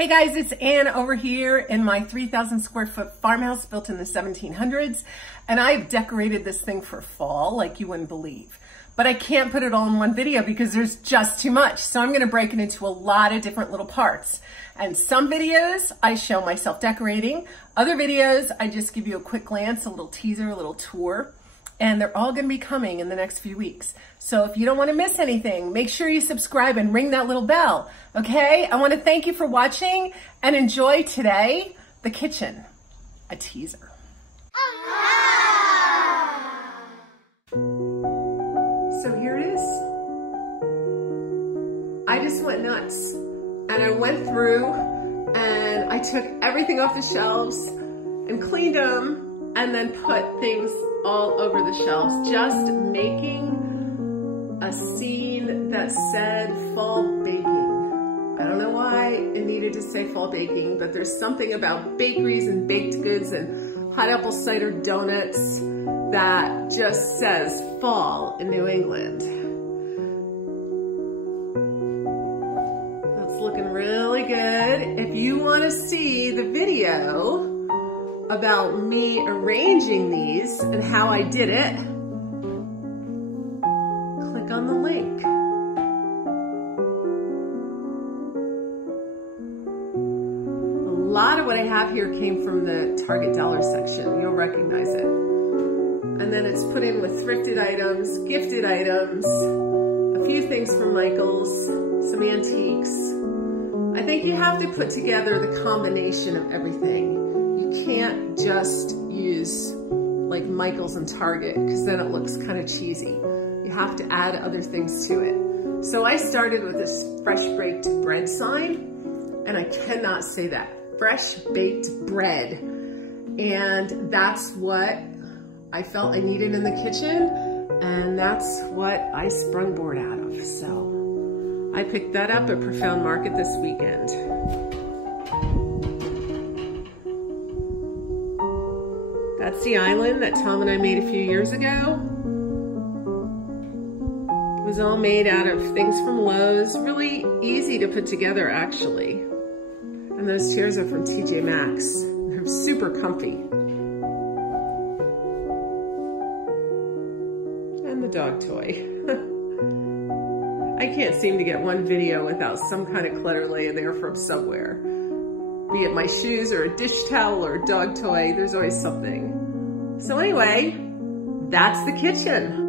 Hey guys, it's Ann over here in my 3,000 square foot farmhouse built in the 1700s, and I've decorated this thing for fall like you wouldn't believe. But I can't put it all in one video because there's just too much. So I'm gonna break it into a lot of different little parts. And some videos I show myself decorating. Other videos I just give you a quick glance, a little teaser, a little tour. And they're all gonna be coming in the next few weeks. So if you don't wanna miss anything, make sure you subscribe and ring that little bell, okay? I wanna thank you for watching and enjoy today, the kitchen, a teaser. So here it is. I just went nuts and I went through and I took everything off the shelves and cleaned them and then put things all over the shelves, just making a scene that said fall baking. I don't know why it needed to say fall baking, but there's something about bakeries and baked goods and hot apple cider donuts that just says fall in New England. That's looking really good. If you want to see the video about me arranging these and how I did it, click on the link. A lot of what I have here came from the Target dollar section. You'll recognize it. And then it's put in with thrifted items, gifted items, a few things from Michael's, some antiques. I think you have to put together the combination of everything. You can't just use like Michael's and Target because then it looks kind of cheesy. You have to add other things to it. So I started with this fresh baked bread sign, and I cannot say that. Fresh baked bread. And that's what I felt I needed in the kitchen, and that's what I sprungboard out of. So I picked that up at Profound Market this weekend. That's the island that Tom and I made a few years ago. It was all made out of things from Lowe's. Really easy to put together, actually. And those chairs are from TJ Maxx. They're super comfy. And the dog toy. I can't seem to get one video without some kind of clutter laying there from somewhere. Be it my shoes or a dish towel or a dog toy, there's always something. So anyway, that's the kitchen.